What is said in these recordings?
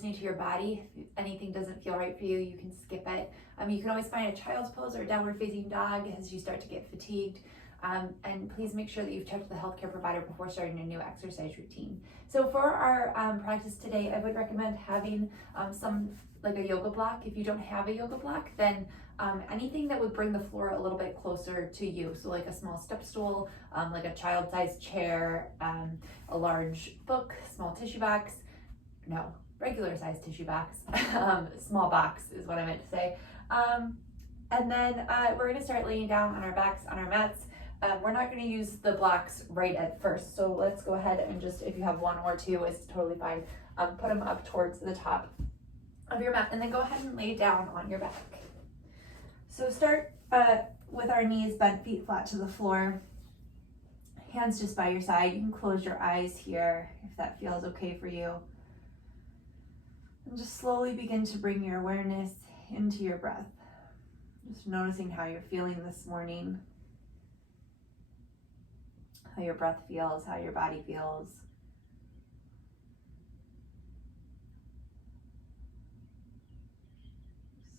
listening to your body. If anything doesn't feel right for you, you can skip it. You can always find a child's pose or a downward facing dog as you start to get fatigued. And please make sure that you've checked with the healthcare provider before starting your new exercise routine. So for our practice today, I would recommend having like a yoga block. If you don't have a yoga block, then anything that would bring the floor a little bit closer to you. So like a small step stool, like a child-sized chair, a large book, small tissue box, no, regular sized tissue box, small box is what I meant to say. And then we're gonna start laying down on our backs on our mats. We're not gonna use the blocks right at first. So let's go ahead and just, if you have one or two, it's totally fine. Put them up towards the top of your mat and then go ahead and lay down on your back. So start with our knees bent, feet flat to the floor. Hands just by your side. You can close your eyes here if that feels okay for you. And just slowly begin to bring your awareness into your breath. Just noticing how you're feeling this morning. How your breath feels, how your body feels.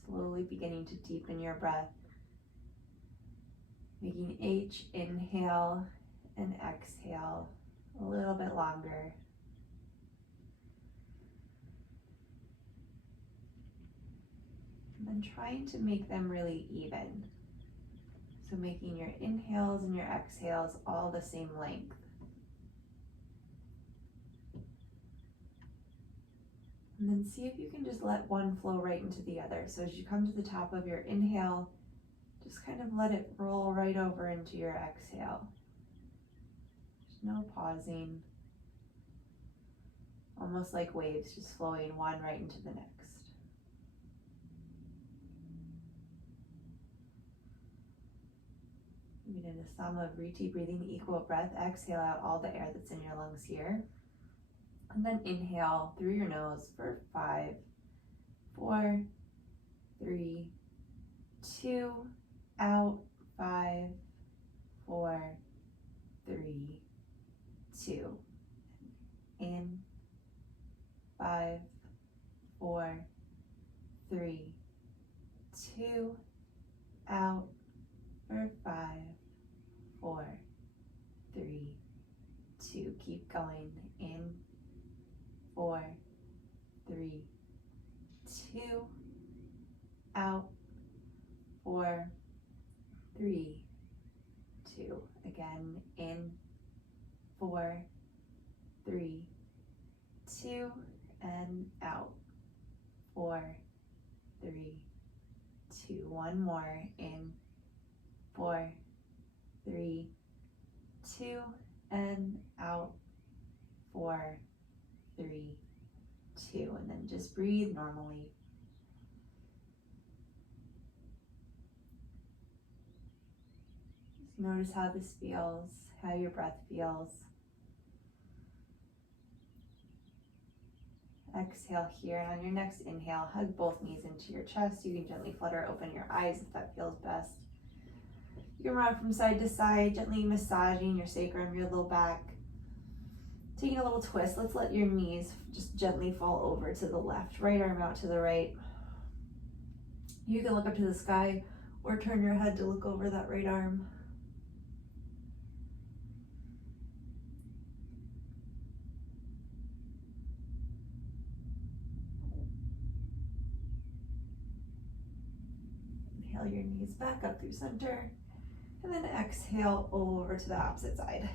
Slowly beginning to deepen your breath. Making each inhale and exhale a little bit longer. And then trying to make them really even. So making your inhales and your exhales all the same length. And then see if you can just let one flow right into the other. So as you come to the top of your inhale, just kind of let it roll right over into your exhale. There's no pausing. Almost like waves, just flowing one right into the next. We did a sum of deep breathing, equal breath. Exhale out all the air that's in your lungs here. And then inhale through your nose for 5, 4, 3, 2, out, 5, 4, 3, 2. In, 5, 4, 3, 2, out for 5, 4, 3, 2. Keep going. In, 4, 3, 2. Out, 4, 3, 2. Again, in, 4, 3, 2, and out, 4, 3, 2. One more. In, 4, 3, 2, and out, 4, 3, 2. And then just breathe normally. Just notice how this feels, how your breath feels. Exhale here, and on your next inhale, hug both knees into your chest. You can gently flutter open your eyes if that feels best. You can rock from side to side, gently massaging your sacrum, your low back. Taking a little twist, let's let your knees just gently fall over to the left, right arm out to the right. You can look up to the sky or turn your head to look over that right arm. Inhale your knees back up through center, and then exhale over to the opposite side.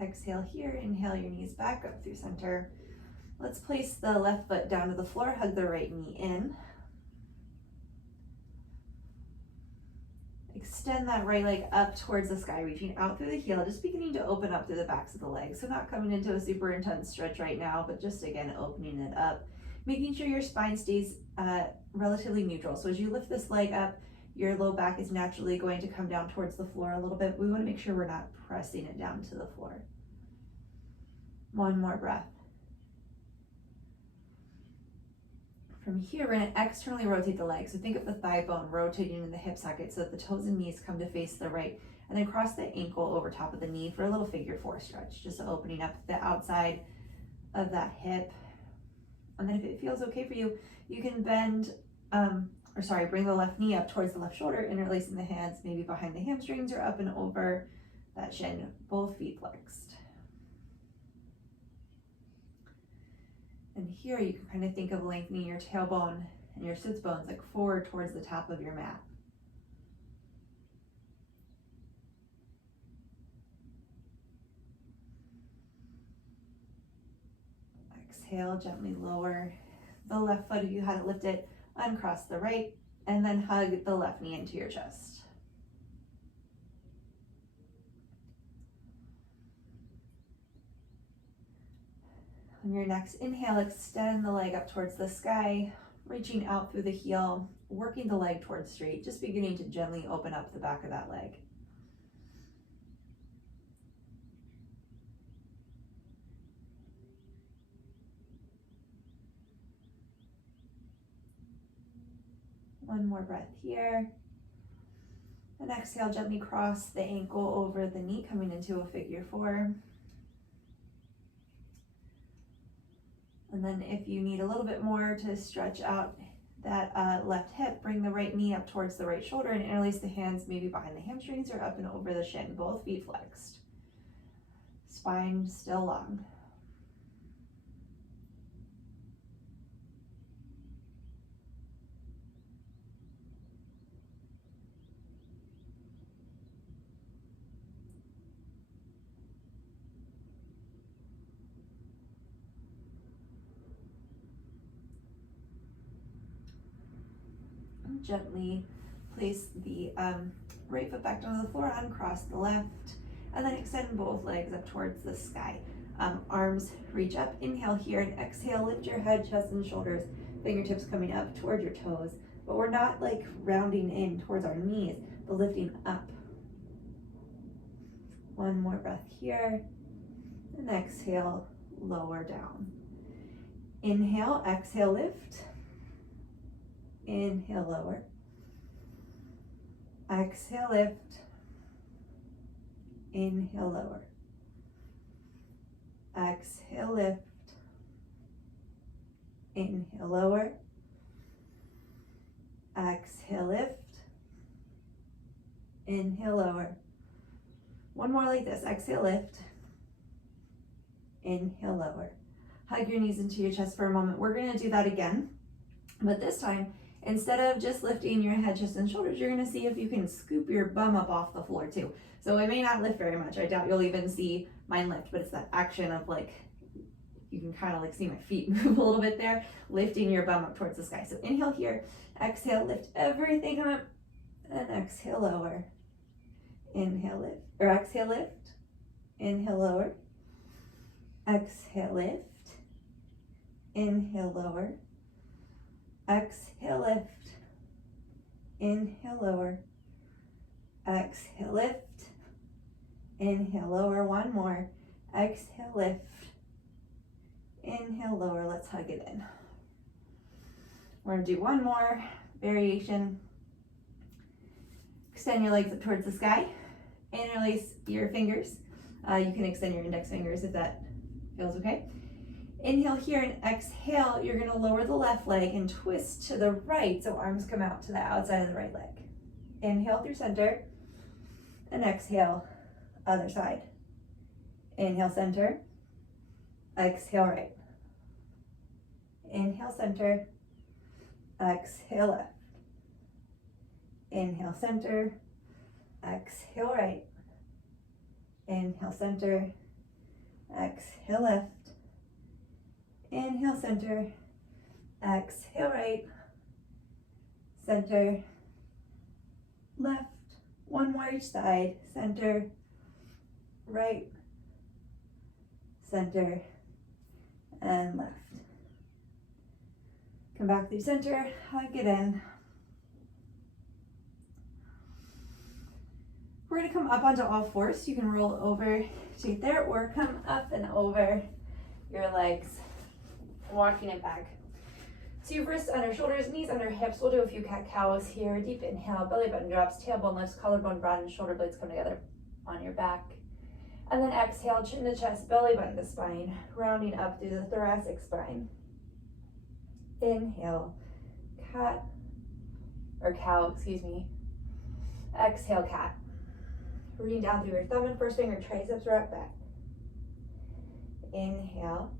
Exhale here, inhale your knees back up through center. Let's place the left foot down to the floor, hug the right knee in. Extend that right leg up towards the sky, reaching out through the heel, just beginning to open up through the backs of the legs. So not coming into a super intense stretch right now, but just again, opening it up. Making sure your spine stays relatively neutral. So as you lift this leg up, your low back is naturally going to come down towards the floor a little bit. We want to make sure we're not pressing it down to the floor. One more breath. From here, we're going to externally rotate the leg. So think of the thigh bone rotating in the hip socket so that the toes and knees come to face the right. And then cross the ankle over top of the knee for a little figure four stretch, just opening up the outside of that hip. And then if it feels okay for you, you can bend, bring the left knee up towards the left shoulder, interlacing the hands maybe behind the hamstrings or up and over that shin, both feet flexed. And here you can kind of think of lengthening your tailbone and your sits bones like forward towards the top of your mat. Exhale, gently lower the left foot if you had it lifted, uncross the right, and then hug the left knee into your chest. On your next inhale, extend the leg up towards the sky, reaching out through the heel, working the leg towards straight, just beginning to gently open up the back of that leg. One more breath here. And exhale, gently cross the ankle over the knee, coming into a figure four. And then if you need a little bit more to stretch out that left hip, bring the right knee up towards the right shoulder and interlace the hands maybe behind the hamstrings or up and over the shin, both feet flexed. Spine still long. Gently place the right foot back down to the floor, uncross the left, and then extend both legs up towards the sky. Arms reach up, inhale here, and exhale, lift your head, chest, and shoulders, fingertips coming up towards your toes, but we're not like rounding in towards our knees, but lifting up. One more breath here, and exhale, lower down. Inhale, exhale, lift. Inhale, lower. Exhale, lift. Inhale, lower. Exhale, lift. Inhale, lower. Exhale, lift. Inhale, lower. One more like this. Exhale, lift. Inhale, lower. Hug your knees into your chest for a moment. We're going to do that again, but this time, instead of just lifting your head, chest, and shoulders, you're gonna see if you can scoop your bum up off the floor too. So it may not lift very much. I doubt you'll even see mine lift, but it's that action of like, you can kind of like see my feet move a little bit there, lifting your bum up towards the sky. So inhale here, exhale, lift everything up, and exhale, lower. Inhale, lift, or exhale, lift. Inhale, lower. Exhale, lift. Inhale, lower. Exhale, lift. Inhale, lower. Exhale, lift. Inhale, lower. One more. Exhale, lift. Inhale, lower. Let's hug it in. We're going to do one more variation. Extend your legs up towards the sky. Interlace your fingers. You can extend your index fingers if that feels okay. Inhale here and exhale, you're going to lower the left leg and twist to the right so arms come out to the outside of the right leg. Inhale through center and exhale, other side. Inhale center, exhale right. Inhale center, exhale left. Inhale center, exhale right. Inhale center, exhale left. Inhale center, exhale right, center, left, one more each side, center, right, center, and left. Come back through center, hug it in. We're going to come up onto all fours. You can roll over to get there or come up and over your legs, walking it back. So your wrists under shoulders, knees under hips. We'll do a few cat-cows here. Deep inhale, belly button drops, tailbone lifts, collarbone broadens, shoulder blades come together on your back. And then exhale, chin to chest, belly button to spine, rounding up through the thoracic spine. Inhale, cat, or cow, excuse me. Exhale, cat. Rooting down through your thumb and first finger, triceps wrap back. Inhale.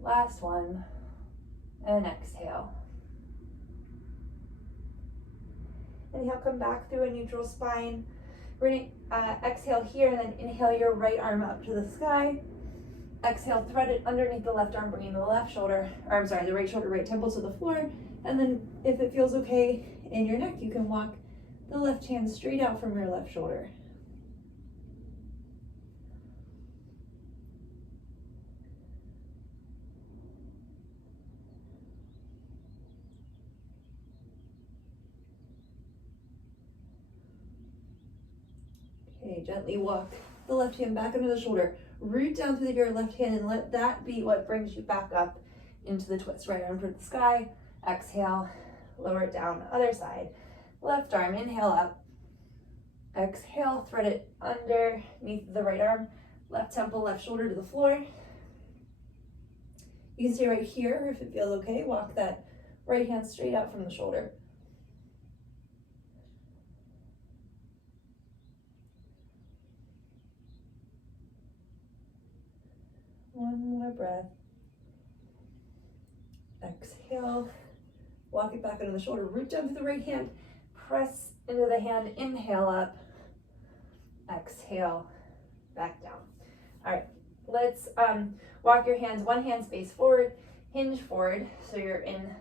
Last one. And exhale. Inhale, come back through a neutral spine. We're going to exhale here and then inhale your right arm up to the sky. Exhale, thread it underneath the left arm, bringing the left shoulder, or I'm sorry, the right shoulder, right temple to the floor. And then if it feels okay in your neck, you can walk the left hand straight out from your left shoulder. Okay, gently walk the left hand back under the shoulder. Root down through your left hand and let that be what brings you back up into the twist. Right arm toward the sky. Exhale, lower it down, other side. Left arm, inhale up. Exhale, thread it underneath the right arm. Left temple, left shoulder to the floor. You can stay right here if it feels okay. Walk that right hand straight out from the shoulder. One more breath. Exhale. Walk it back under the shoulder. Root down to the right hand. Press into the hand. Inhale up. Exhale. Back down. All right. Let's walk your hands. One hand space forward. Hinge forward. So you're in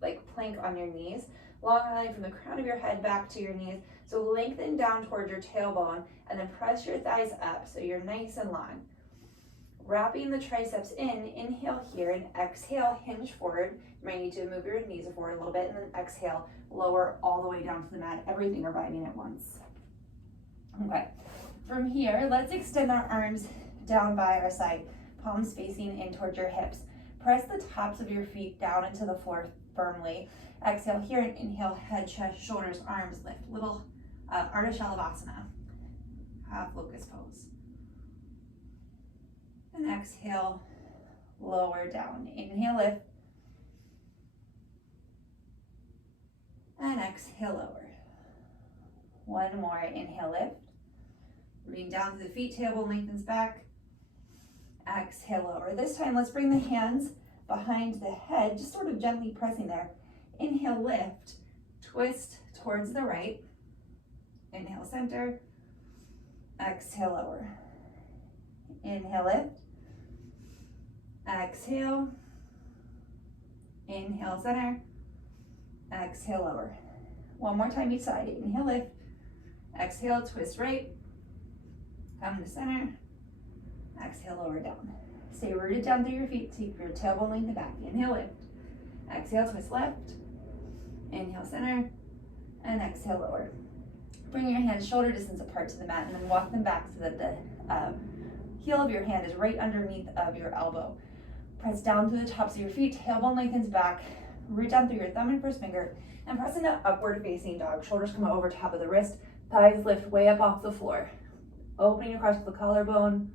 like plank on your knees. Long line from the crown of your head back to your knees. So lengthen down towards your tailbone and then press your thighs up so you're nice and long. Wrapping the triceps in, inhale here and exhale, hinge forward. You might need to move your knees forward a little bit and then exhale, lower all the way down to the mat, everything arriving at once. Okay, from here, let's extend our arms down by our side, palms facing in towards your hips. Press the tops of your feet down into the floor firmly. Exhale here and inhale, head, chest, shoulders, arms lift. Little Ardha Shavasana, half locust pose. And exhale, lower down. Inhale, lift. And exhale, lower. One more, inhale, lift. Rooting down to the feet, tailbone lengthens back. Exhale, lower. This time, let's bring the hands behind the head, just sort of gently pressing there. Inhale, lift. Twist towards the right. Inhale, center. Exhale, lower. Inhale, lift. Exhale. Inhale, center. Exhale, lower. One more time each side. Inhale, lift. Exhale, twist right. Come to center. Exhale, lower down. Stay rooted down through your feet. Keep your tailbone lengthen back. Inhale, lift. Exhale, twist left. Inhale, center. And exhale, lower. Bring your hands shoulder distance apart to the mat and then walk them back so that the heel of your hand is right underneath of your elbow. Press down through the tops of your feet, tailbone lengthens back, root down through your thumb and first finger, and press into upward facing dog. Shoulders come over top of the wrist, thighs lift way up off the floor. Opening across the collarbone,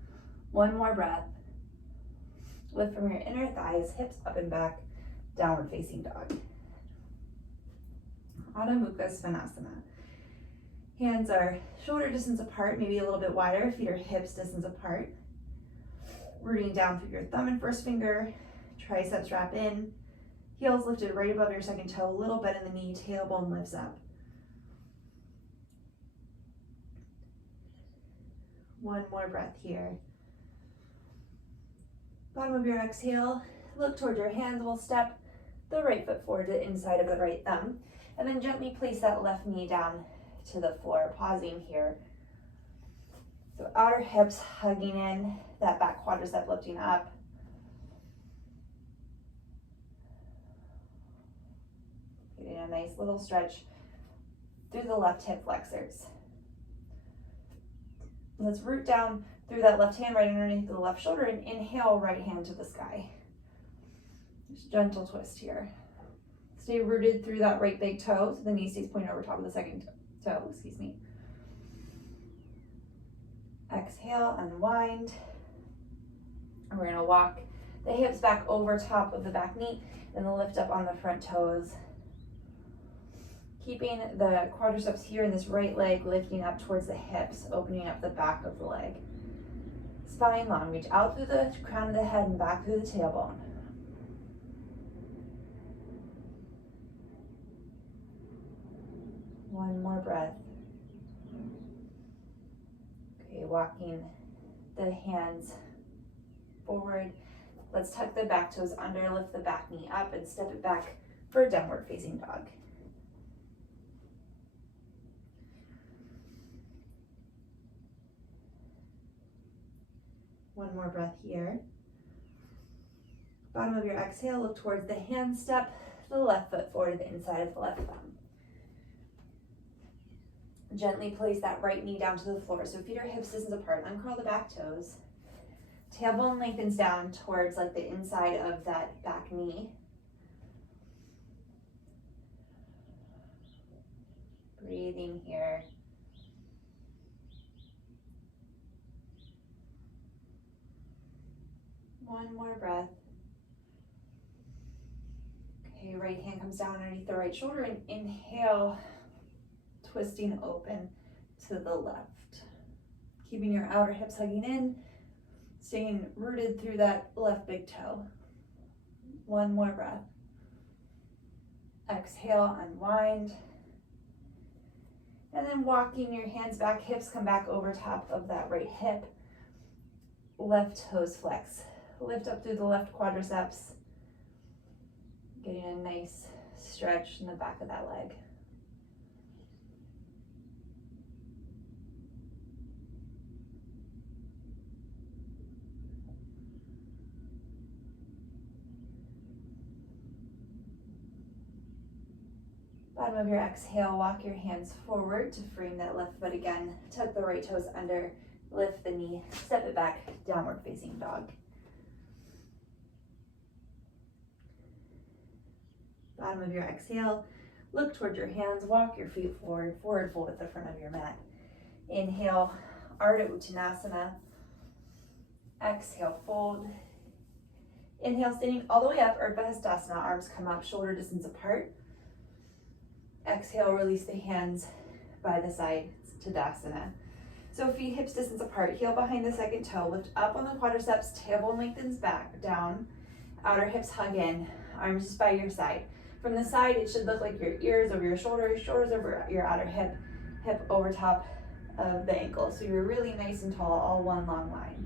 one more breath. Lift from your inner thighs, hips up and back, downward facing dog. Adho Mukha Svanasana. Hands are shoulder distance apart, maybe a little bit wider. Feet are hips distance apart. Rooting down through your thumb and first finger. Triceps wrap in. Heels lifted right above your second toe. Little bend in the knee. Tailbone lifts up. One more breath here. Bottom of your exhale. Look toward your hands. We'll step the right foot forward to the inside of the right thumb. And then gently place that left knee down to the floor, pausing here. So outer hips hugging in, that back quadricep lifting up. Getting a nice little stretch through the left hip flexors. Let's root down through that left hand right underneath the left shoulder and inhale right hand to the sky. Just gentle twist here. Stay rooted through that right big toe, so the knee stays pointed over top of the second toe, excuse me. Exhale, unwind. And we're gonna walk the hips back over top of the back knee, and then lift up on the front toes. Keeping the quadriceps here in this right leg, lifting up towards the hips, opening up the back of the leg. Spine long, reach out through the crown of the head and back through the tailbone. One more breath. Okay, walking the hands forward. Let's tuck the back toes under, lift the back knee up, and step it back for a downward facing dog. One more breath here. Bottom of your exhale, look towards the hand step, the left foot forward to the inside of the left thumb. Gently place that right knee down to the floor. So feet are hips distance apart. Uncurl the back toes. Tailbone lengthens down towards like the inside of that back knee. Breathing here. One more breath. Okay, right hand comes down underneath the right shoulder and inhale, twisting open to the left. Keeping your outer hips hugging in, staying rooted through that left big toe. One more breath. Exhale, unwind. And then walking your hands back, hips come back over top of that right hip. Left toes flex. Lift up through the left quadriceps. Getting a nice stretch in the back of that leg. Bottom of your exhale, walk your hands forward to frame that left foot again. Tuck the right toes under, lift the knee, step it back, downward facing dog. Bottom of your exhale, look towards your hands, walk your feet forward, forward fold at the front of your mat. Inhale, Ardha Uttanasana. Exhale, fold. Inhale, standing all the way up, Urdhva Hastasana, arms come up, shoulder distance apart. Exhale, release the hands by the side, Tadasana. So feet hips distance apart, heel behind the second toe, lift up on the quadriceps, tailbone lengthens back, down, outer hips hug in, arms just by your side. From the side, it should look like your ears over your shoulders, shoulders over your outer hip, hip over top of the ankle. So you're really nice and tall, all one long line.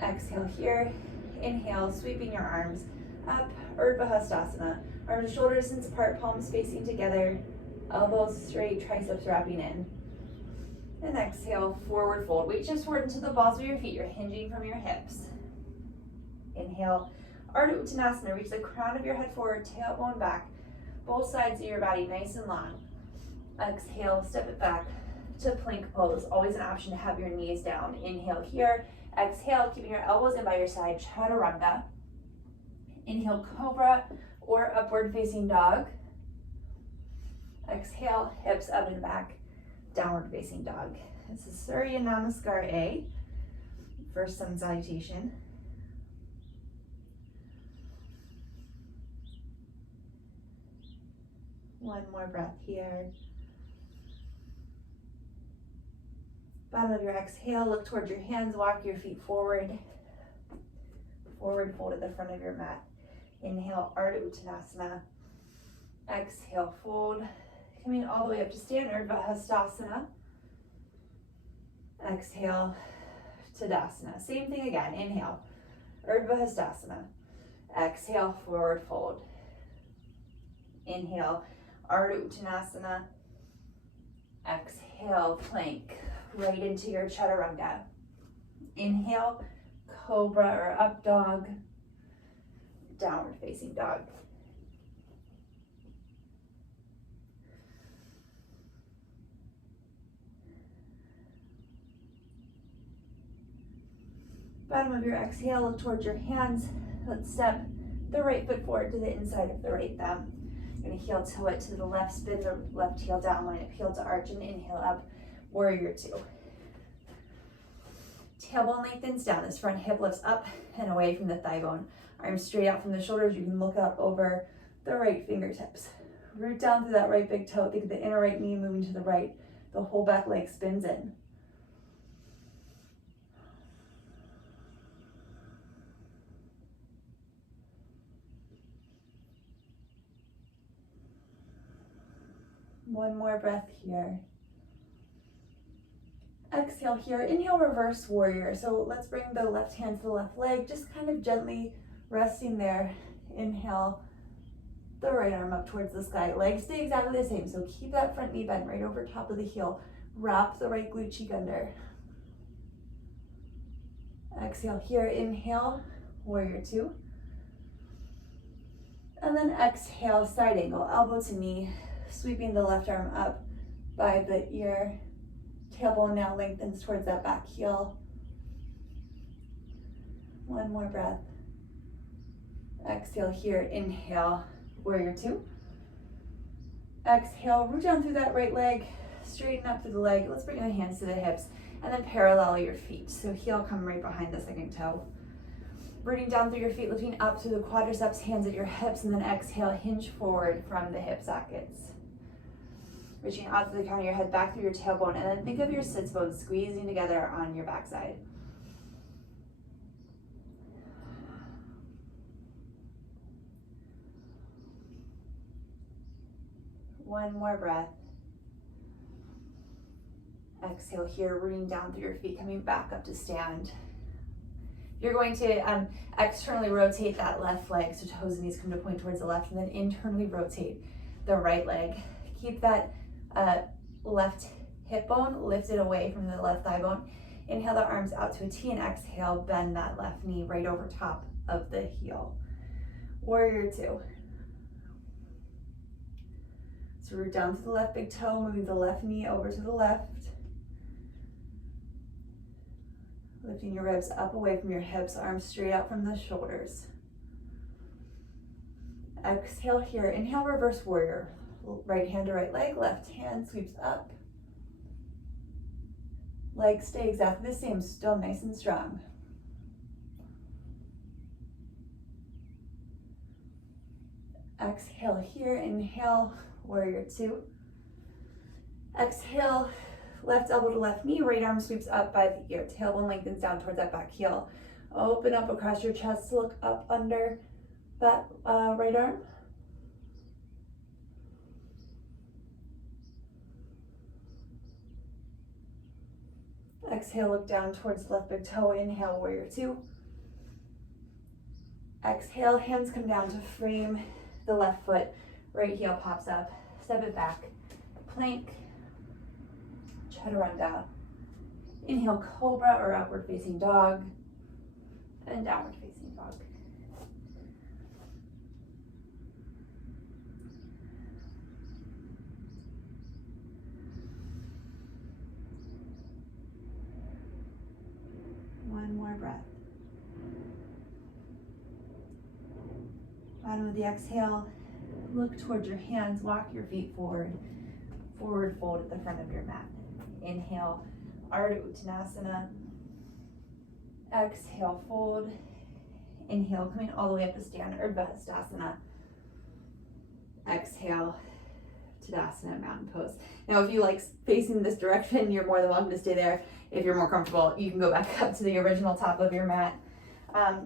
Exhale here, inhale, sweeping your arms up, Urdhva Hastasana. Arms and shoulder distance apart, palms facing together, elbows straight, triceps wrapping in. And exhale, forward fold. Weight shifts forward into the balls of your feet. You're hinging from your hips. Inhale, Ardha Uttanasana. Reach the crown of your head forward, tailbone back. Both sides of your body nice and long. Exhale, step it back to plank pose. Always an option to have your knees down. Inhale here. Exhale, keeping your elbows in by your side, Chaturanga. Inhale, Cobra or upward facing dog. Exhale, hips up and back, downward facing dog. This is Surya Namaskar A, first sun salutation. One more breath here. Bottom of your exhale, look towards your hands, walk your feet forward. Forward fold at the front of your mat. Inhale, Ardha Uttanasana. Exhale, fold. Coming all the way up to stand, Urdhva Hastasana. Exhale, Tadasana. Same thing again. Inhale, Urdhva Hastasana. Exhale, forward fold. Inhale, Ardha Uttanasana. Exhale, plank right into your Chaturanga. Inhale, Cobra or up dog. Downward facing dog. Bottom of your exhale, look towards your hands. Let's step the right foot forward to the inside of the right thumb. You're gonna heel toe it to the left, spin the left heel down, line up, heel to arch, and inhale up, warrior two. Tailbone lengthens down, this front hip lifts up and away from the thigh bone. Arms straight out from the shoulders, you can look up over the right fingertips. Root down through that right big toe, think of the inner right knee moving to the right, the whole back leg spins in. One more breath here. Exhale here, inhale, reverse warrior. So let's bring the left hand to the left leg, just kind of gently resting there. Inhale, the right arm up towards the sky. Legs stay exactly the same, so keep that front knee bent right over top of the heel. Wrap the right glute cheek under. Exhale here, inhale, warrior two. And then exhale, side angle, elbow to knee, sweeping the left arm up by the ear. Tailbone now lengthens towards that back heel. One more breath. Exhale here, inhale, warrior two. Exhale, root down through that right leg, straighten up through the leg. Let's bring the hands to the hips and then parallel your feet. So heel come right behind the second toe. Rooting down through your feet, lifting up through the quadriceps, hands at your hips, and then exhale, hinge forward from the hip sockets. Reaching out to the crown of your head, back through your tailbone, and then think of your sits bones squeezing together on your backside. One more breath. Exhale here, rooting down through your feet, coming back up to stand. You're going to externally rotate that left leg, so toes and knees come to point towards the left, and then internally rotate the right leg. Keep that left hip bone lifted away from the left thigh bone. Inhale the arms out to a T and exhale, bend that left knee right over top of the heel. Warrior two. So root down to the left big toe, moving the left knee over to the left. Lifting your ribs up away from your hips, arms straight out from the shoulders. Exhale here, inhale, reverse warrior. Right hand to right leg, left hand sweeps up. Legs stay exactly the same, still nice and strong. Exhale here, inhale, warrior two. Exhale, left elbow to left knee, right arm sweeps up by the ear. Tailbone lengthens down towards that back heel. Open up across your chest, look up under that right arm. Exhale, look down towards the left big toe. Inhale, warrior two. Exhale, hands come down to frame the left foot. Right heel pops up. Step it back. Plank. Chaturanga. Inhale, cobra or upward facing dog. And downward facing dog. One more breath. Bottom of the exhale, look towards your hands, walk your feet forward. Forward fold at the front of your mat. Inhale, Ardha Uttanasana. Exhale, fold. Inhale, coming all the way up to stand, Urdhva Hastasana. Exhale, Tadasana, mountain pose. Now, if you like facing this direction, you're more than welcome to stay there. If you're more comfortable, you can go back up to the original top of your mat.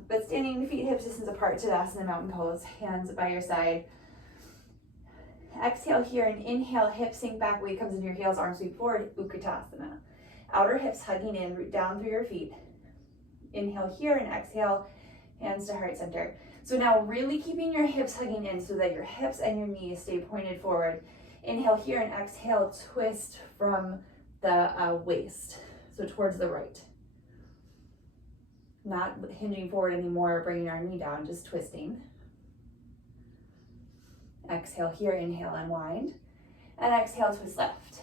But standing feet hips distance apart, Tadasana, mountain pose, hands by your side. Exhale here and inhale, hips sink back, weight comes into your heels, arms sweep forward, Utkatasana. Outer hips hugging in, root down through your feet. Inhale here and exhale, hands to heart center. So now really keeping your hips hugging in so that your hips and your knees stay pointed forward. Inhale here and exhale, twist from the waist, so towards the right. Not hinging forward anymore, bringing our knee down, just twisting. Exhale here, inhale, unwind. And exhale, twist left.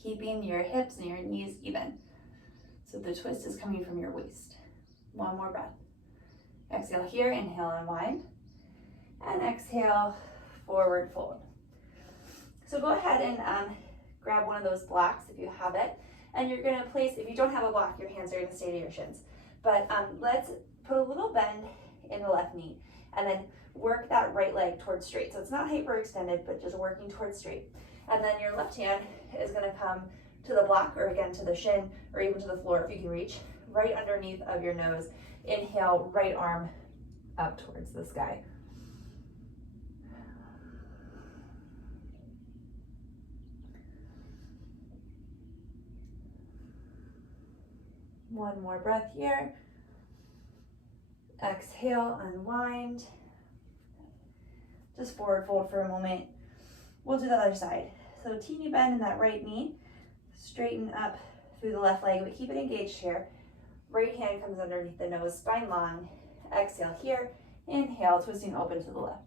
Keeping your hips and your knees even. So the twist is coming from your waist. One more breath. Exhale here, inhale, unwind. And exhale, forward fold. So go ahead and grab one of those blocks if you have it. And you're gonna place, if you don't have a block, your hands are gonna stay to your shins. But let's put a little bend in the left knee and then work that right leg towards straight. So it's not hyperextended, but just working towards straight. And then your left hand is gonna come to the block, or again to the shin, or even to the floor if you can reach, right underneath of your nose. Inhale, right arm up towards the sky. One more breath here. Exhale, unwind. Just forward fold for a moment. We'll do the other side. So teeny bend in that right knee. Straighten up through the left leg, but keep it engaged here. Right hand comes underneath the nose, spine long. Exhale here. Inhale, twisting open to the left.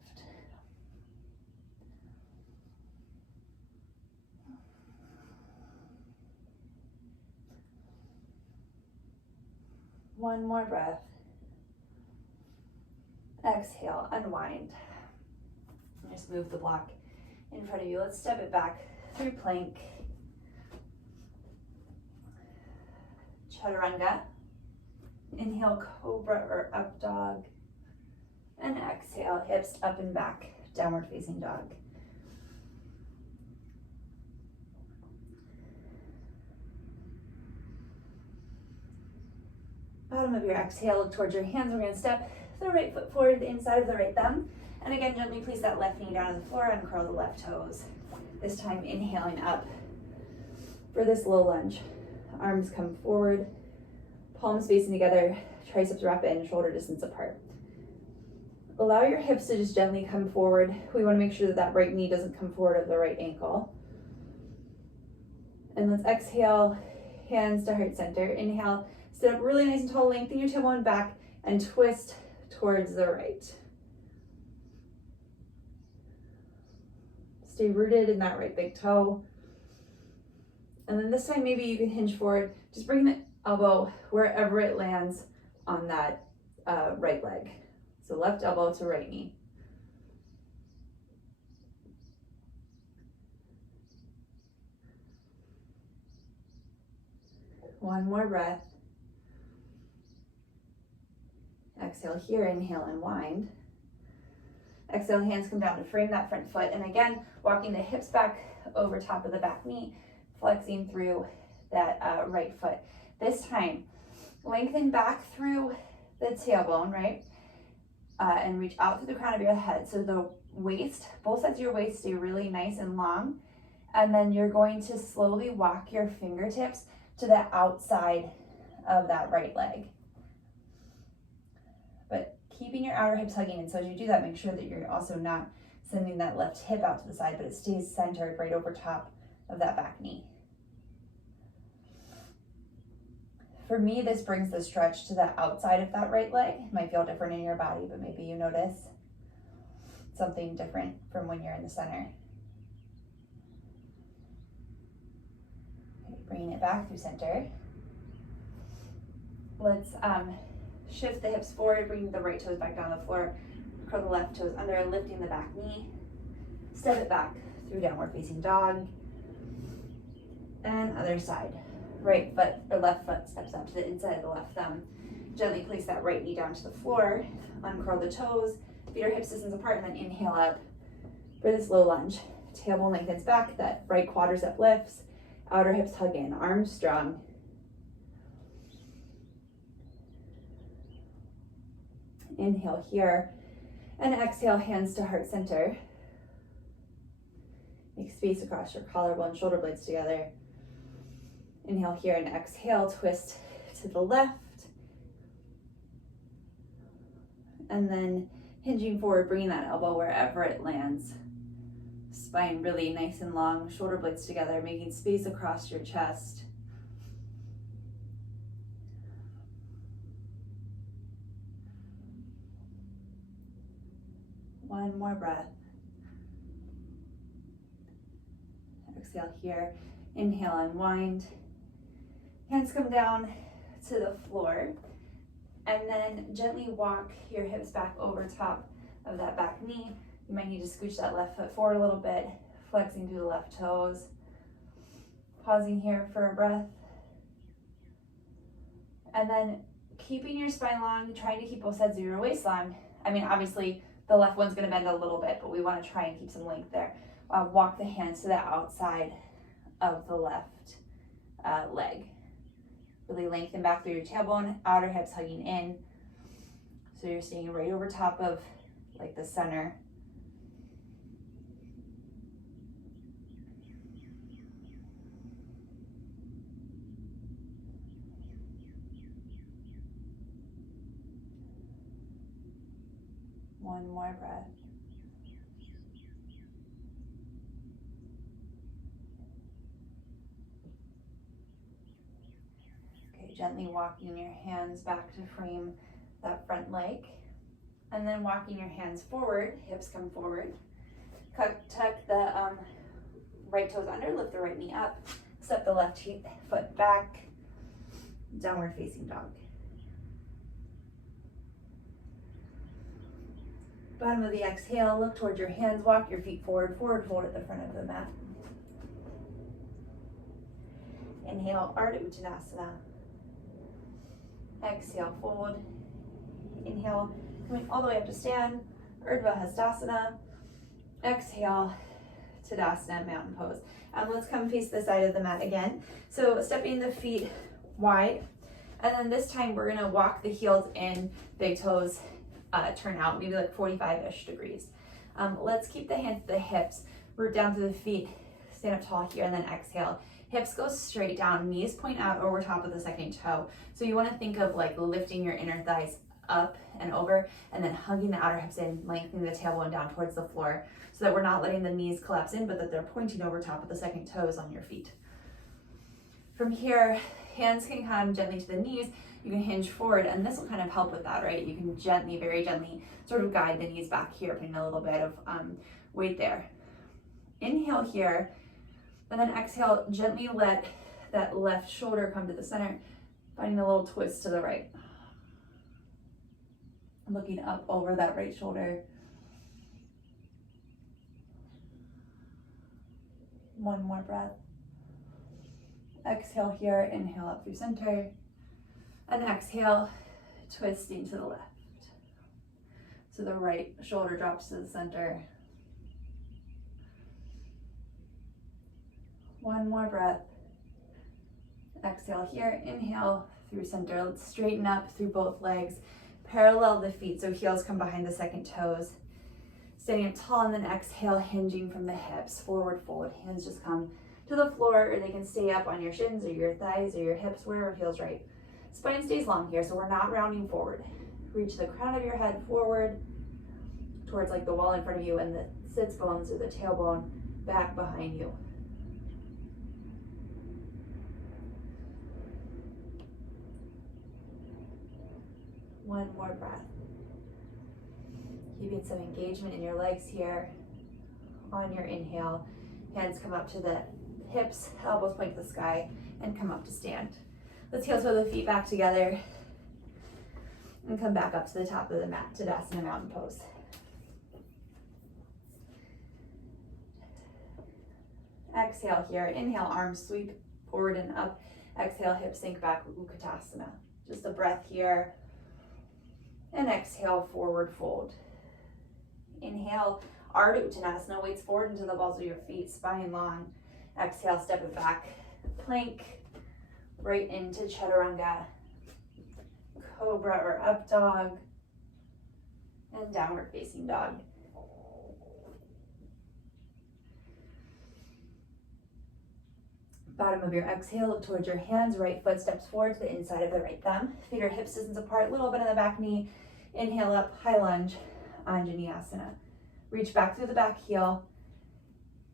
One more breath. Exhale, unwind. Just move the block in front of you. Let's step it back through plank. Chaturanga. Inhale, cobra or up dog. And exhale, hips up and back, downward facing dog. Bottom of your exhale, look towards your hands. We're going to step the right foot forward, the inside of the right thumb. And again, gently place that left knee down on the floor and curl the left toes. This time inhaling up for this low lunge. Arms come forward, palms facing together, triceps wrap in, shoulder distance apart. Allow your hips to just gently come forward. We want to make sure that that right knee doesn't come forward of the right ankle. And let's exhale, hands to heart center. Inhale, sit up really nice and tall, lengthen your tailbone back and twist towards the right. Stay rooted in that right big toe. And then this time, maybe you can hinge forward. Just bring the elbow wherever it lands on that right leg. So left elbow to right knee. One more breath. Exhale here, inhale, unwind. Exhale, hands come down to frame that front foot. And again, walking the hips back over top of the back knee, flexing through that right foot. This time, lengthen back through the tailbone, right? And reach out through the crown of your head. So the waist, both sides of your waist stay really nice and long. And then you're going to slowly walk your fingertips to the outside of that right leg. But keeping your outer hips hugging. And so as you do that, make sure that you're also not sending that left hip out to the side, but it stays centered right over top of that back knee. For me, this brings the stretch to the outside of that right leg. It might feel different in your body, but maybe you notice something different from when you're in the center. Okay, bringing it back through center. Let's shift the hips forward, bring the right toes back down the floor, curl the left toes under, and lifting the back knee. Step it back through downward facing dog. And other side. Right foot or left foot steps up to the inside of the left thumb. Gently place that right knee down to the floor. Uncurl the toes. Feet are hip distance apart, and then inhale up for this low lunge. Tailbone lengthens back. That right quadricep lifts. Outer hips hug in. Arms strong. Inhale here. And exhale, hands to heart center. Make space across your collarbone, shoulder blades together. Inhale here and exhale, twist to the left. And then hinging forward, bringing that elbow wherever it lands. Spine really nice and long, shoulder blades together, making space across your chest. One more breath. Exhale here. Inhale, unwind. Hands come down to the floor. And then gently walk your hips back over top of that back knee. You might need to scooch that left foot forward a little bit, flexing through the left toes. Pausing here for a breath. And then keeping your spine long, trying to keep both sides of your waist long. I mean, obviously the left one's gonna bend a little bit, but we wanna try and keep some length there. Walk the hands to the outside of the left leg. Really lengthen back through your tailbone, outer hips hugging in. So you're staying right over top of like the center. One more breath. Okay, gently walking your hands back to frame that front leg. And then walking your hands forward, hips come forward. Tuck the right toes under, lift the right knee up. Step the left foot back. Downward facing dog. Bottom of the exhale, look towards your hands, walk your feet forward, forward fold at the front of the mat. Inhale, Ardha Uttanasana. Exhale, fold. Inhale, coming all the way up to stand, Urdhva Hastasana. Exhale, Tadasana, Mountain Pose. Let's come face the side of the mat again. So stepping the feet wide, and then this time we're gonna walk the heels in, big toes turn out, maybe like 45-ish degrees. Let's keep the hands to the hips, root down through the feet, stand up tall here, and then exhale. Hips go straight down, knees point out over top of the second toe. So you wanna think of like lifting your inner thighs up and over, and then hugging the outer hips in, lengthening the tailbone down towards the floor, so that we're not letting the knees collapse in, but that they're pointing over top of the second toes on your feet. From here, hands can come gently to the knees. You can hinge forward, and this will kind of help with that, right? You can gently, very gently, sort of guide the knees back here, putting a little bit of weight there. Inhale here, and then exhale, gently let that left shoulder come to the center, finding a little twist to the right. Looking up over that right shoulder. One more breath. Exhale here, inhale up through center. And exhale, twisting to the left. So the right shoulder drops to the center. One more breath. Exhale here, inhale through center. Let's straighten up through both legs. Parallel the feet, so heels come behind the second toes. Standing up tall, and then exhale, hinging from the hips, forward fold. Hands just come to the floor, or they can stay up on your shins or your thighs or your hips, wherever feels right. Spine stays long here, so we're not rounding forward. Reach the crown of your head forward towards like the wall in front of you, and the sits bones or the tailbone back behind you. One more breath. Keeping some engagement in your legs here. On your inhale, hands come up to the hips, elbows point to the sky, and come up to stand. Let's heel toe the feet back together and come back up to the top of the mat, Tadasana, Mountain Pose. Exhale here, inhale, arms sweep forward and up. Exhale, hips sink back, Utkatasana. Just a breath here. And exhale, forward fold. Inhale, Ardha Uttanasana, weights forward into the balls of your feet, spine long. Exhale, step it back, plank, right into Chaturanga, Cobra or Up Dog, and Downward Facing Dog. Bottom of your exhale, look towards your hands, right foot steps forward to the inside of the right thumb. Feet are hip distance apart, little bit in the back knee. Inhale up, high lunge, Anjaneyasana. Reach back through the back heel,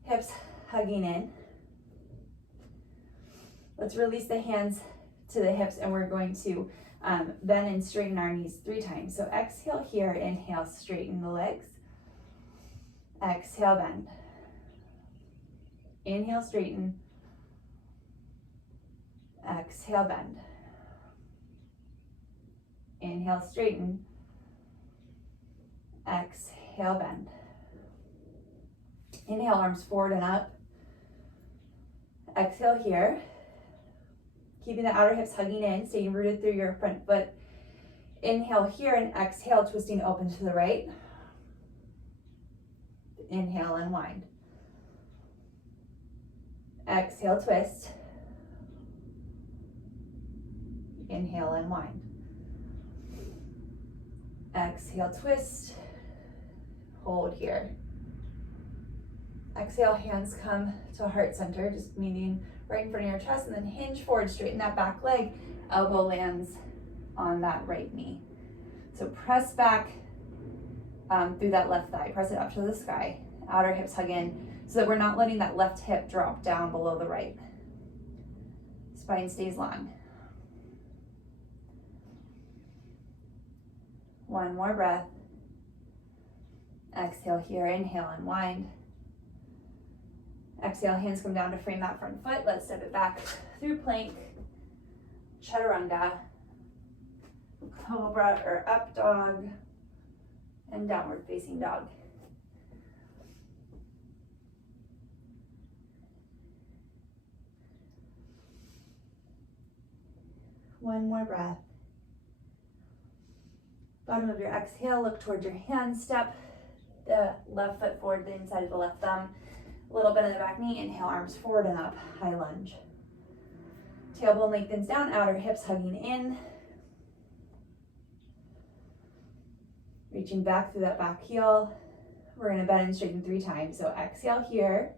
hips hugging in. Let's release the hands to the hips, and we're going to bend and straighten our knees 3 times. So exhale here, inhale, straighten the legs. Exhale, bend. Inhale, straighten. Exhale, bend. Inhale, straighten. Exhale, bend. Inhale, arms forward and up. Exhale here. Keeping the outer hips hugging in, staying rooted through your front foot. Inhale here and exhale, twisting open to the right. Inhale, unwind. Exhale, twist. Inhale, unwind. Exhale, twist. Hold here. Exhale, hands come to heart center, just meaning right in front of your chest, and then hinge forward, straighten that back leg. Elbow lands on that right knee. So press back through that left thigh. Press it up to the sky. Outer hips hug in so that we're not letting that left hip drop down below the right. Spine stays long. One more breath. Exhale here, inhale, unwind. Exhale, hands come down to frame that front foot. Let's step it back through plank, chaturanga, cobra or up dog, and downward facing dog. One more breath. Bottom of your exhale, look towards your hands. Step the left foot forward, the inside of the left thumb. A little bit of the back knee. Inhale, arms forward and up. High lunge. Tailbone lengthens down, outer hips hugging in. Reaching back through that back heel. We're going to bend and straighten 3 times. So exhale here.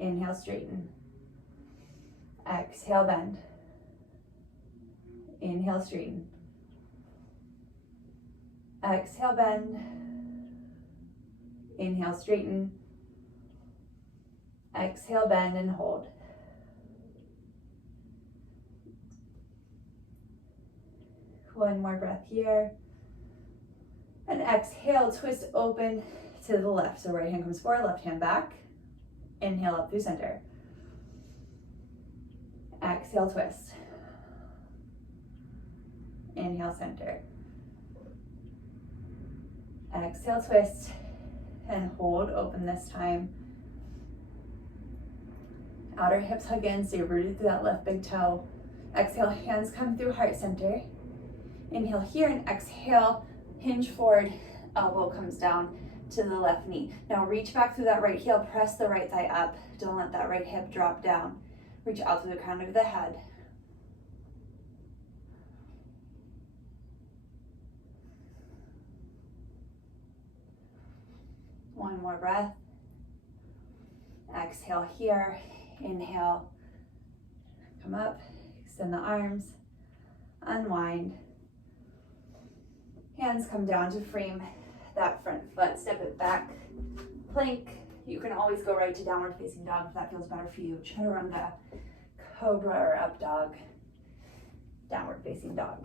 Inhale, straighten. Exhale, bend. Inhale, straighten. Exhale, bend. Inhale, straighten. Exhale, bend and hold. One more breath here. And exhale, twist open to the left. So right hand comes forward, left hand back. Inhale up through center. Exhale, twist. Inhale, center. Exhale, twist. And hold, open this time. Outer hips hug in, stay rooted through that left big toe. Exhale, hands come through heart center. Inhale here and exhale, hinge forward, elbow comes down to the left knee. Now reach back through that right heel, press the right thigh up. Don't let that right hip drop down. Reach out to the crown of the head. One more breath. Exhale here. Inhale. Come up. Extend the arms. Unwind. Hands come down to frame that front foot. Step it back. Plank. You can always go right to downward facing dog if that feels better for you. Chaturanga, cobra or up dog, downward facing dog.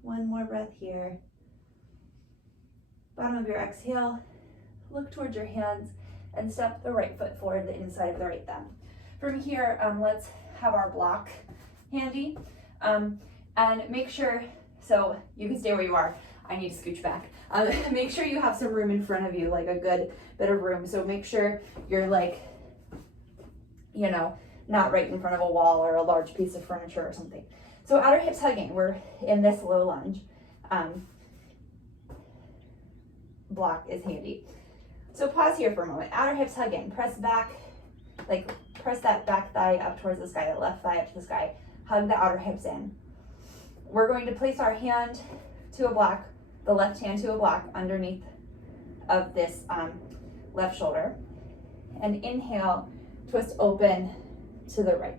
One more breath here. Bottom of your exhale, look towards your hands and step the right foot forward, the inside of the right thumb. From here, let's have our block handy. And make sure, so you can stay where you are. I need to scooch back. Make sure you have some room in front of you, like a good bit of room. So make sure you're like, you know, not right in front of a wall or a large piece of furniture or something. So outer hips hugging, we're in this low lunge. Block is handy. So pause here for a moment. Outer hips hug in. Press back, like press that back thigh up towards the sky, that left thigh up to the sky. Hug the outer hips in. We're going to place our hand to a block, the left hand to a block underneath of this left shoulder. And inhale, twist open to the right.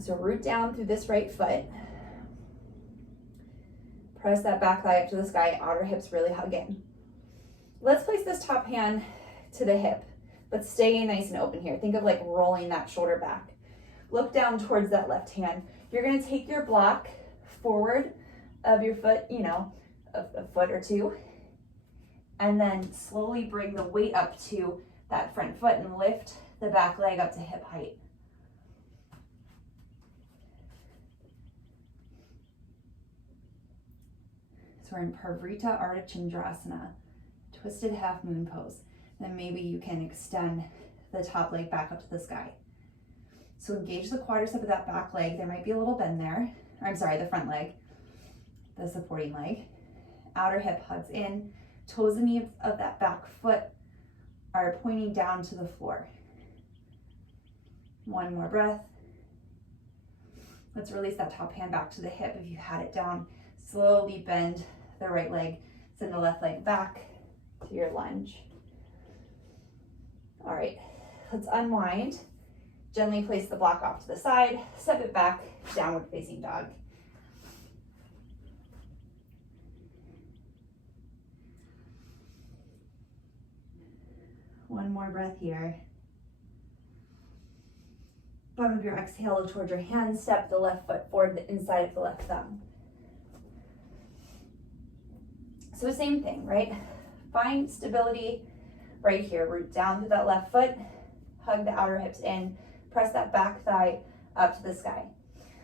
So root down through this right foot. Press that back thigh up to the sky, outer hips really hug in. Let's place this top hand to the hip, but stay nice and open here. Think of like rolling that shoulder back. Look down towards that left hand. You're gonna take your block forward of your foot, you know, a foot or two. And then slowly bring the weight up to that front foot and lift the back leg up to hip height. So we're in Parvrita Ardha Chandrasana, twisted half moon pose. Then maybe you can extend the top leg back up to the sky. So engage the quadricep of that back leg. There might be a little bend there. Or I'm sorry, the front leg, the supporting leg. Outer hip hugs in. Toes and knees of that back foot are pointing down to the floor. One more breath. Let's release that top hand back to the hip if you had it down. Slowly bend the right leg. Send the left leg back to your lunge. All right, let's unwind. Gently place the block off to the side, step it back, downward facing dog. One more breath here. Bottom of your exhale, look towards your hands, step the left foot forward, the inside of the left thumb. So same thing, right? Find stability right here. Root down through that left foot, hug the outer hips in, press that back thigh up to the sky.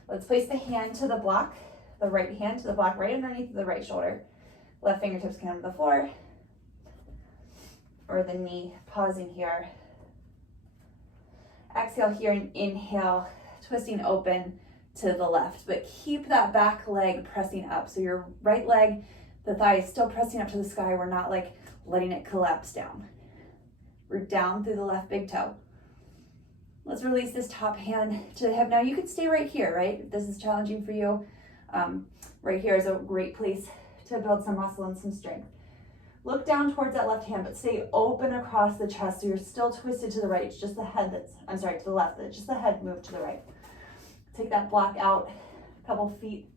Let's place the hand to the block, the right hand to the block right underneath the right shoulder. Left fingertips can come to the floor, or the knee, pausing here. Exhale here and inhale, twisting open to the left, but keep that back leg pressing up. So your right leg, the thigh is still pressing up to the sky. We're not like letting it collapse down. Root down through the left big toe. Let's release this top hand to the hip. Now you can stay right here, right? If this is challenging for you, right here is a great place to build some muscle and some strength. Look down towards that left hand, but stay open across the chest so you're still twisted to the right. It's just the head to the left. It's just the head moved to the right. Take that block out a couple feet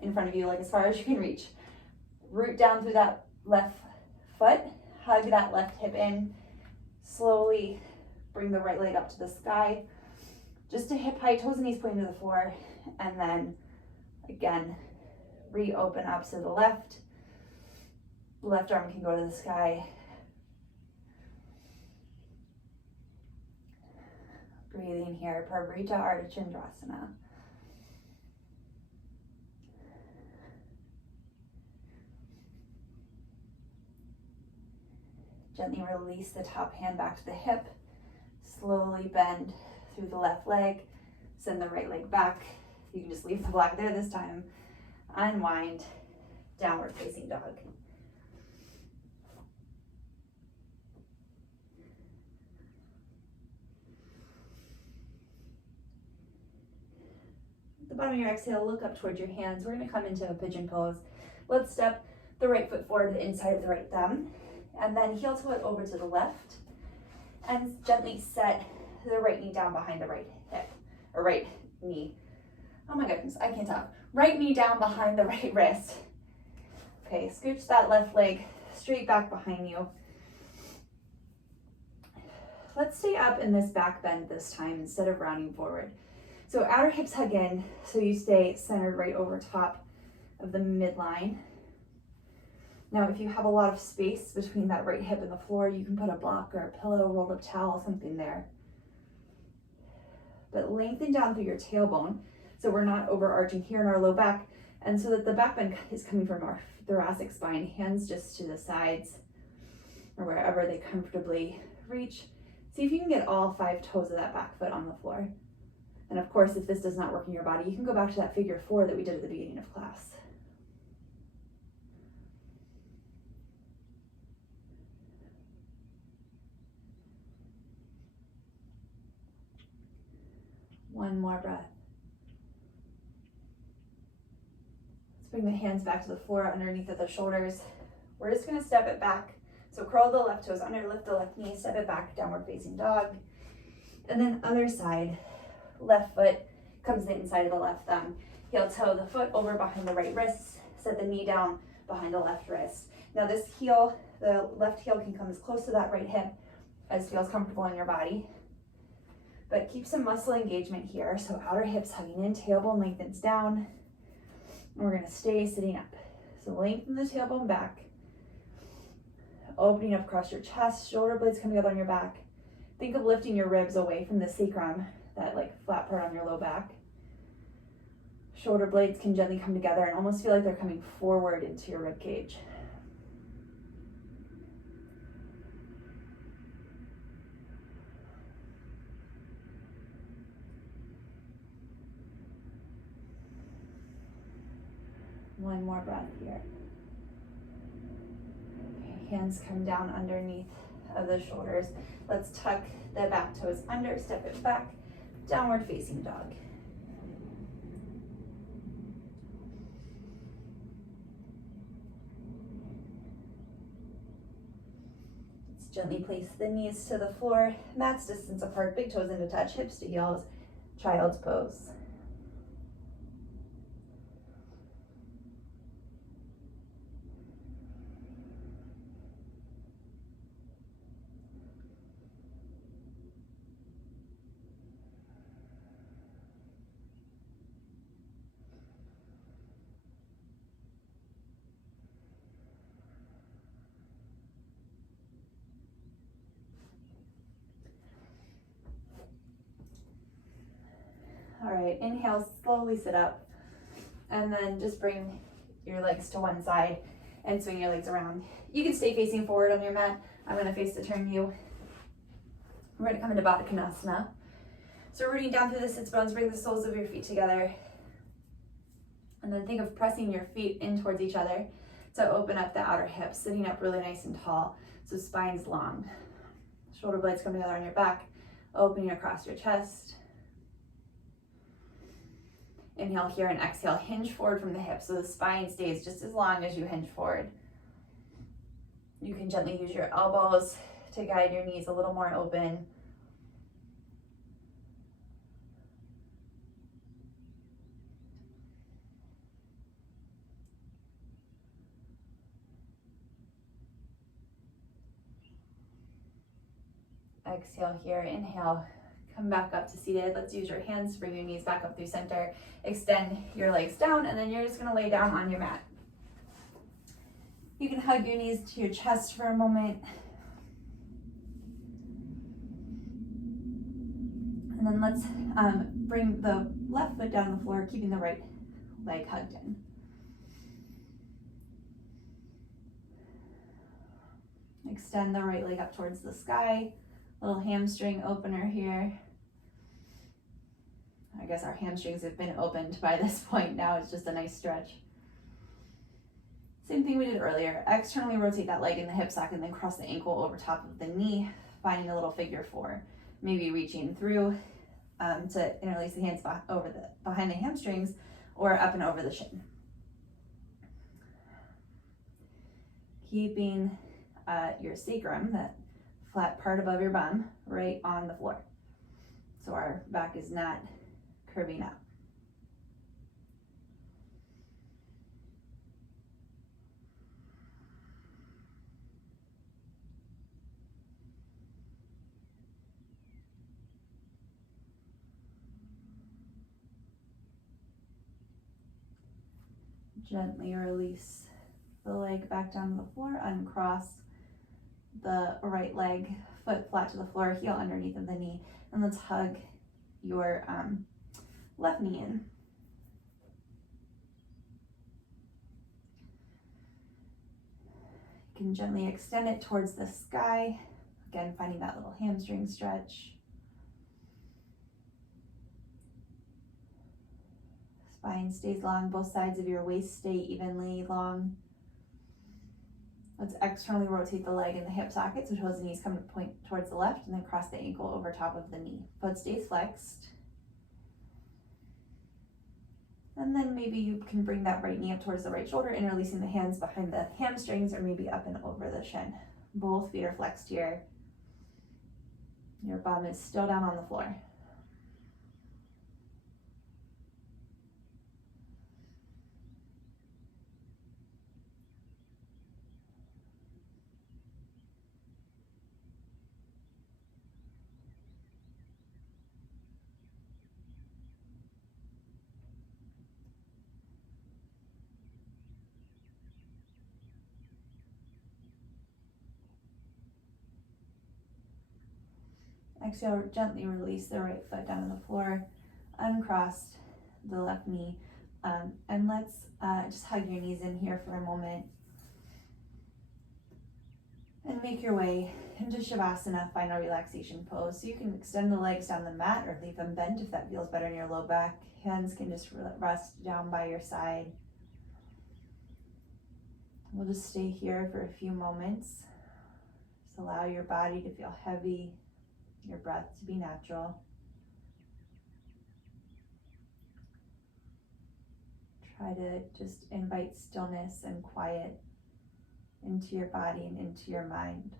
in front of you, like as far as you can reach. Root down through that left foot, hug that left hip in. Slowly bring the right leg up to the sky, just to hip height, toes and knees pointing to the floor, and then again, reopen up to the left. Left arm can go to the sky. Breathing here, Parvrita Ardha Chandrasana. Gently release the top hand back to the hip. Slowly bend through the left leg. Send the right leg back. You can just leave the block there this time. Unwind, downward facing dog. At the bottom of your exhale, look up towards your hands. We're gonna come into a pigeon pose. Let's step the right foot forward to the inside of the right thumb, and then heel toe over to the left, and gently set the right knee down behind the right hip, or right knee. Oh my goodness, I can't talk. Right knee down behind the right wrist. Okay, scooch that left leg straight back behind you. Let's stay up in this back bend this time instead of rounding forward. So outer hips hug in, so you stay centered right over top of the midline. Now, if you have a lot of space between that right hip and the floor, you can put a block or a pillow, rolled up towel, something there. But lengthen down through your tailbone, so we're not overarching here in our low back, and so that the back bend is coming from our thoracic spine, hands just to the sides, or wherever they comfortably reach. See if you can get all 5 toes of that back foot on the floor. And of course, if this does not work in your body, you can go back to that figure 4 that we did at the beginning of class. One more breath. Let's bring the hands back to the floor underneath of the shoulders. We're just gonna step it back. So curl the left toes under, lift the left knee, step it back, downward facing dog. And then other side, left foot comes the inside of the left thumb. Heel toe the foot over behind the right wrist, set the knee down behind the left wrist. Now this heel, the left heel can come as close to that right hip as feels comfortable in your body. But keep some muscle engagement here. So outer hips hugging in, tailbone lengthens down. We're gonna stay sitting up. So lengthen the tailbone back, opening up across your chest, shoulder blades come together on your back. Think of lifting your ribs away from the sacrum, that like flat part on your low back. Shoulder blades can gently come together and almost feel like they're coming forward into your rib cage. One more breath here. Okay, hands come down underneath of the shoulders. Let's tuck the back toes under, step it back, downward facing dog. Let's gently place the knees to the floor, mat's distance apart, big toes into touch, hips to heels, child's pose. All right, inhale, slowly sit up, and then just bring your legs to one side and swing your legs around. You can stay facing forward on your mat. I'm gonna face to turn you. We're gonna come into Batakanasana. So rooting down through the sits bones, bring the soles of your feet together. And then think of pressing your feet in towards each other to open up the outer hips, sitting up really nice and tall, so spine's long. Shoulder blades come together on your back, opening across your chest. Inhale here and exhale, hinge forward from the hips so the spine stays just as long as you hinge forward. You can gently use your elbows to guide your knees a little more open. Exhale here, inhale, come back up to seated. Let's use your hands to bring your knees back up through center. Extend your legs down, and then you're just gonna lay down on your mat. You can hug your knees to your chest for a moment. And then let's bring the left foot down the floor, keeping the right leg hugged in. Extend the right leg up towards the sky. Little hamstring opener here. I guess our hamstrings have been opened by this point. Now it's just a nice stretch. Same thing we did earlier. Externally rotate that leg in the hip socket and then cross the ankle over top of the knee, finding a little figure four. Maybe reaching through to interlace the hands behind the hamstrings or up and over the shin. Keeping your sacrum, that flat part above your bum, right on the floor. So our back is not curving up. Gently release the leg back down to the floor, uncross the right leg, foot flat to the floor, heel underneath of the knee, and let's hug your left knee in. You can gently extend it towards the sky, again finding that little hamstring stretch. Spine stays long, both sides of your waist stay evenly long. Let's externally rotate the leg in the hip socket so toes and knees come to point towards the left, and then cross the ankle over top of the knee. Foot stays flexed. And then maybe you can bring that right knee up towards the right shoulder, interlacing the hands behind the hamstrings or maybe up and over the shin. Both feet are flexed here. Your bum is still down on the floor. Exhale, gently release the right foot down on the floor, uncross the left knee, and let's just hug your knees in here for a moment. And make your way into Shavasana, final relaxation pose. So you can extend the legs down the mat or leave them bent if that feels better in your low back. Hands can just rest down by your side. We'll just stay here for a few moments. Just allow your body to feel heavy, your breath to be natural. Try to just invite stillness and quiet into your body and into your mind.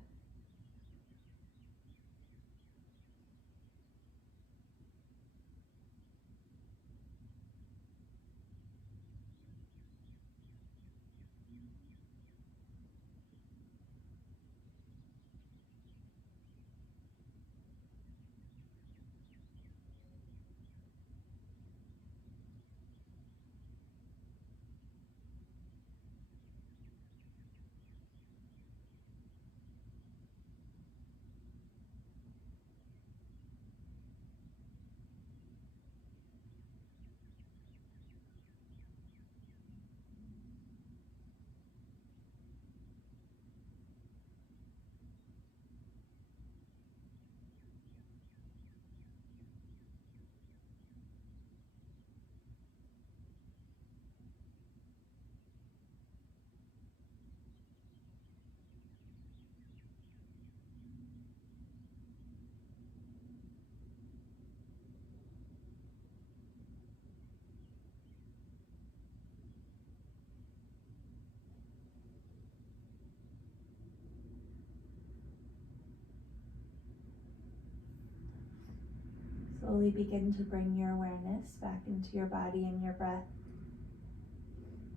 Slowly begin to bring your awareness back into your body and your breath.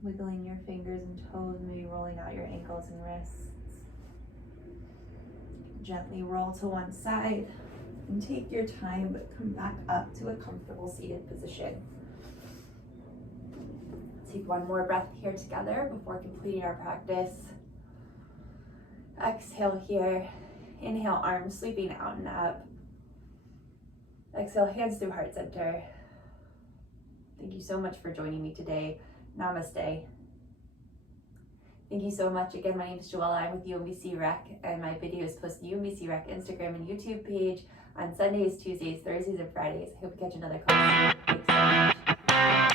Wiggling your fingers and toes, maybe rolling out your ankles and wrists. Gently roll to one side and take your time, but come back up to a comfortable seated position. Take one more breath here together before completing our practice. Exhale here. Inhale, arms sweeping out and up. Exhale, hands through heart center. Thank you so much for joining me today. Namaste. Thank you so much. Again, my name is Joella. I'm with UMBC Rec, and my videos post to UMBC Rec Instagram and YouTube page on Sundays, Tuesdays, Thursdays, and Fridays. I hope you catch another class. Thanks so much.